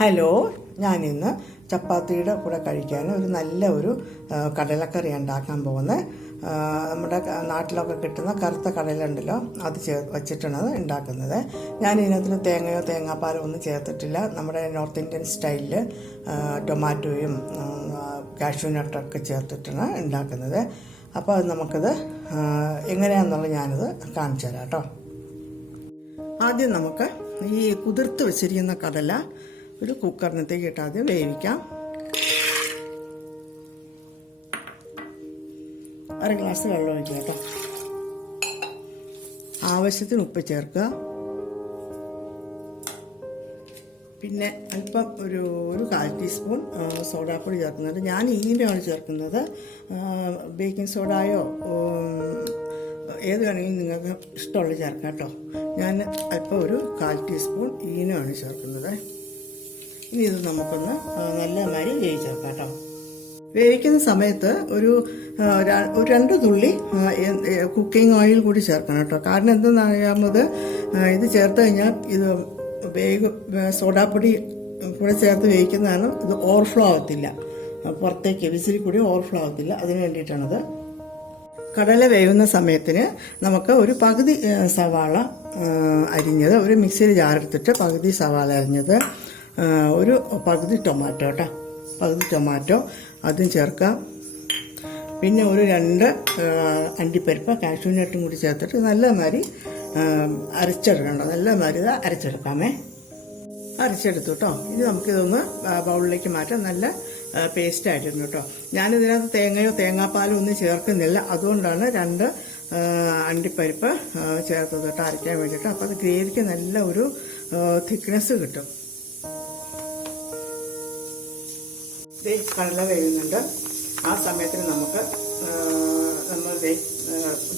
Hello, ഞാനിന്ന് ചപ്പാത്തിയുടെ കൂടെ കഴിക്കാൻ ഒരു നല്ല കടലക്കറി ഉണ്ടാക്കാൻ പോകുന്നത്. നമ്മുടെ നാട്ടിലൊക്കെ കിട്ടുന്ന കറുത്ത കടലുണ്ടല്ലോ, അത് വച്ചിട്ടാണ് ഉണ്ടാക്കുന്നത്. ഞാൻ ഇതിനകത്ത് തേങ്ങയോ തേങ്ങാപ്പാലോ ഒന്നും ചേർത്തിട്ടില്ല. നമ്മുടെ നോർത്ത് ഇന്ത്യൻ സ്റ്റൈലിൽ ടൊമാറ്റോയും കാഷ്യൂ നട്ടൊക്കെ ചേർത്തിട്ടാണ് ഉണ്ടാക്കുന്നത്. അപ്പോൾ അത് നമുക്കത് എങ്ങനെയാണെന്നുള്ളത് ഞാനത് കാണിച്ചു തരാം കേട്ടോ. ആദ്യം നമുക്ക് ഈ കുതിർത്ത് വെച്ചിരിക്കുന്ന കടല ഒരു കുക്കറിനകത്തേക്ക് ഇട്ട് ആദ്യം വേവിക്കാം. 1 ഗ്ലാസ് വെള്ളം ഒഴിക്കുക കേട്ടോ. ആവശ്യത്തിന് ഉപ്പ് ചേർക്കുക. പിന്നെ അല്പം ഒരു 1/4 ടീസ്പൂൺ സോഡാപ്പൊടി ചേർക്കുന്നുണ്ട്. ഞാൻ ഈൻ്റെയാണ് ചേർക്കുന്നത്. ബേക്കിംഗ് സോഡായോ ഏത് വേണമെങ്കിലും നിങ്ങൾക്ക് ഇഷ്ടമുള്ള ചേർക്കാം കേട്ടോ. ഞാൻ അല്പം ഒരു 1/4 ടീസ്പൂൺ ഈനമാണ് ചേർക്കുന്നത്. ഇനി ഇത് നമുക്കൊന്ന് നല്ലമാതിരി വേവിച്ചെടുക്കാം കേട്ടോ. വേവിക്കുന്ന സമയത്ത് ഒരു 2 തുള്ളി കുക്കിംഗ് ഓയിൽ കൂടി ചേർക്കണം കേട്ടോ. കാരണം എന്തെന്നറിയാമത്, ഇത് ചേർത്ത് കഴിഞ്ഞാൽ ഇത് സോഡാപ്പൊടി കൂടെ ചേർത്ത് വേവിക്കുന്നതാണ്. ഇത് ഓവർഫ്ലോ ആകത്തില്ല, പുറത്തേക്ക് വിസിൽ കൂടി ഓവർഫ്ലോ ആകത്തില്ല. അതിന് വേണ്ടിയിട്ടാണത്. കടല വേവുന്ന സമയത്തിന് നമുക്ക് ഒരു പകുതി സവാള അരിഞ്ഞത് ഒരു മിക്സിയിൽ ജാറെടുത്തിട്ട് പകുതി സവാള അരിഞ്ഞത്, ഒരു പകുതി ടൊമാറ്റോ കേട്ടോ, പകുതി ടൊമാറ്റോ അതും ചേർക്കാം. പിന്നെ ഒരു 2 അണ്ടിപ്പരിപ്പ് കാഷ്യൂ നട്ടും കൂടി ചേർത്തിട്ട് നല്ലമാതിരി അരച്ചെടുക്കണ്ട. നല്ലമാതിരി ഇത് അരച്ചെടുക്കാമേ. അരച്ചെടുത്തു കേട്ടോ. ഇനി നമുക്കിതൊന്ന് ബൗളിലേക്ക് മാറ്റാം. നല്ല പേസ്റ്റ് ആയിട്ടുണ്ട് കേട്ടോ. ഞാനിതിനകത്ത് തേങ്ങയോ തേങ്ങാപ്പാലോ ഒന്നും ചേർക്കുന്നില്ല. അതുകൊണ്ടാണ് 2 അണ്ടിപ്പരിപ്പ് ചേർത്തത് കേട്ടോ, അരയ്ക്കാൻ വേണ്ടിയിട്ട്. അപ്പോൾ അത് ഗ്രേവിക്ക് നല്ല ഒരു തിക്നെസ് കിട്ടും. കടല വേവുന്നുണ്ട്. ആ സമയത്തിന് നമ്മൾ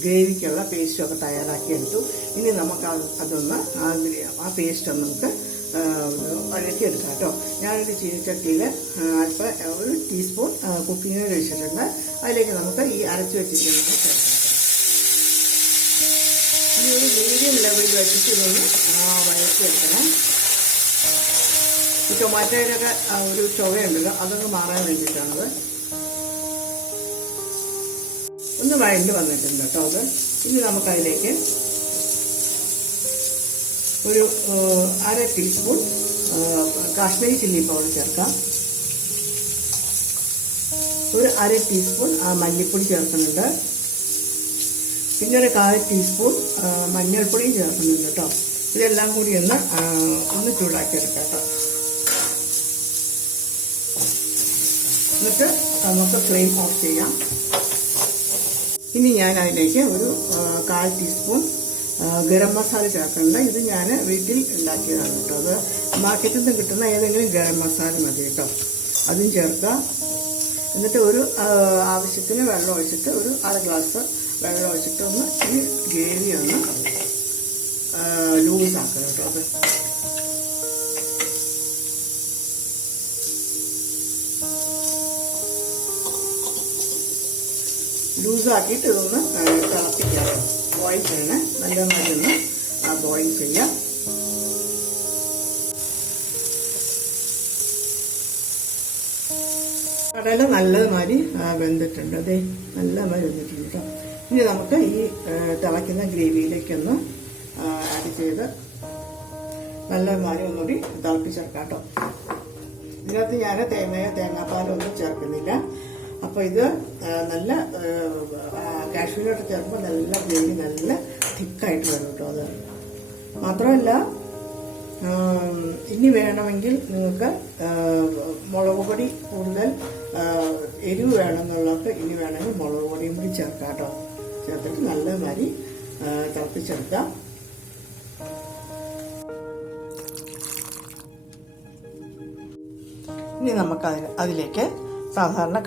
ഗ്രേവിക്കുള്ള പേസ്റ്റൊക്കെ തയ്യാറാക്കി എടുത്തു. ഇനി നമുക്ക് അതൊന്ന് ആ പേസ്റ്റ് ഒന്ന് നമുക്ക് വഴറ്റിയെടുക്കാം കേട്ടോ. ഞാനൊരു ചീനിച്ചട്ടിയിൽ അല്പം 1 ടീസ്പൂൺ കുക്കിംഗ് ഓയിൽ ഒഴിച്ചിട്ടുണ്ട്. അതിലേക്ക് നമുക്ക് ഈ അരച്ചു വെച്ചിരിക്കുന്നത് ചേർക്കാം. ഈ ഒരു മീഡിയം ലെവലിൽ വെച്ചിട്ട് ഇതൊന്ന് വഴറ്റിയെടുക്കണം. ഈ ടൊമാറ്റോയിലൊക്കെ ഒരു ചുവയുണ്ടല്ലോ, അതൊക്കെ മാറാൻ വേണ്ടിയിട്ടാണത്. ഒന്ന് വഴണ്ട് വന്നിട്ടുണ്ട് കേട്ടോ അത്. ഇനി നമുക്കതിലേക്ക് ഒരു 1/2 ടീസ്പൂൺ കാശ്മീരി ചില്ലി പൗഡർ ചേർക്കാം. ഒരു 1/2 ടീസ്പൂൺ മല്ലിപ്പൊടി ചേർക്കുന്നുണ്ട്. പിന്നെ ഒരു 1/4 ടീസ്പൂൺ മഞ്ഞൾപ്പൊടിയും ചേർക്കുന്നുണ്ട് കേട്ടോ. ഇതെല്ലാം കൂടി ഒന്ന് ചൂടാക്കിയെടുക്കാം കേട്ടോ. എന്നിട്ട് നമുക്ക് ഫ്ലെയിം ഓഫ് ചെയ്യാം. ഇനി ഞാൻ അതിലേക്ക് ഒരു 1/4 ടീസ്പൂൺ ഗരം മസാല ചേർക്കുന്നുണ്ട്. ഇത് ഞാൻ വീട്ടിൽ ഉണ്ടാക്കിയതാണ് കേട്ടോ. അത് മാർക്കറ്റിൽ നിന്ന് കിട്ടുന്ന ഏതെങ്കിലും ഗരം മസാല മതി കേട്ടോ. അതും ചേർക്കുക. എന്നിട്ട് ഒരു ആവശ്യത്തിന് വെള്ളം ഒഴിച്ചിട്ട് ഒരു 1/2 ഗ്ലാസ് വെള്ളം ഒഴിച്ചിട്ട് ഒന്ന് ഈ ഗ്രേവി ഒന്ന് ലൂസാക്കുക കേട്ടോ. അത് ലൂസാക്കിയിട്ട് ഇതൊന്ന് തിളപ്പിക്കാം. ബോയിൽ ചെയ്യണേ. നല്ലമായി ഒന്ന് ബോയിൽ ചെയ്യാം. കടല നല്ലതുമാതിരി വെന്തിട്ടുണ്ട്. അതെ, നല്ലമാതിരി വെന്തിട്ടുണ്ട് കേട്ടോ. ഇനി നമുക്ക് ഈ തിളയ്ക്കുന്ന ഗ്രേവിയിലേക്കൊന്ന് ആഡ് ചെയ്ത് നല്ലതുമാതിരി ഒന്നുകൂടി തിളപ്പിച്ചെടുക്കാം കേട്ടോ. ഇതിനകത്ത് ഞാൻ തേങ്ങയോ തേങ്ങാപ്പാലോ ഒന്നും ചേർക്കുന്നില്ല. അപ്പോൾ ഇത് നല്ല കാഷ്യൂ നട്ട് ചേർക്കുമ്പോൾ നല്ല ഗ്രേവി നല്ല തിക്കായിട്ട് വരും കേട്ടോ. അത് മാത്രമല്ല, ഇനി വേണമെങ്കിൽ നിങ്ങൾക്ക് മുളക് പൊടി കൂടുതൽ എരിവ് വേണമെന്നുള്ളവർക്ക് ഇനി വേണമെങ്കിൽ മുളക് പൊടിയും കൂടി ചേർക്കാം കേട്ടോ. ചേർത്തിട്ട് നല്ലമാതിരി തിളപ്പിച്ചെടുക്കാം. ഇനി നമുക്ക് അതിലേക്ക് സാധാരണ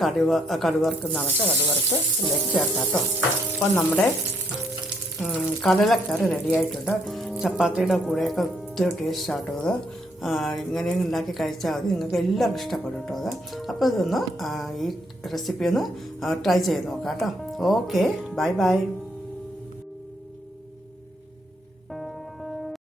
കടുവറുക്കുന്നതാണ് കടുവറുത്ത് ഇതിലേക്ക് ചേർക്കാം കേട്ടോ. അപ്പം നമ്മുടെ കടലക്കറി റെഡിയായിട്ടുണ്ട്. ചപ്പാത്തിയുടെ കൂടെയൊക്കെ ഒത്തിരി ടേസ്റ്റ് ആട്ടോ അത്. ഇങ്ങനെയും ഉണ്ടാക്കി കഴിച്ചാൽ മതി. നിങ്ങൾക്ക് എല്ലാവർക്കും ഇഷ്ടപ്പെടും കേട്ടോ അത്. അപ്പോൾ ഇതൊന്ന് ഈ റെസിപ്പി ഒന്ന് ട്രൈ ചെയ്ത് നോക്കാം കേട്ടോ. Okay, bye bye.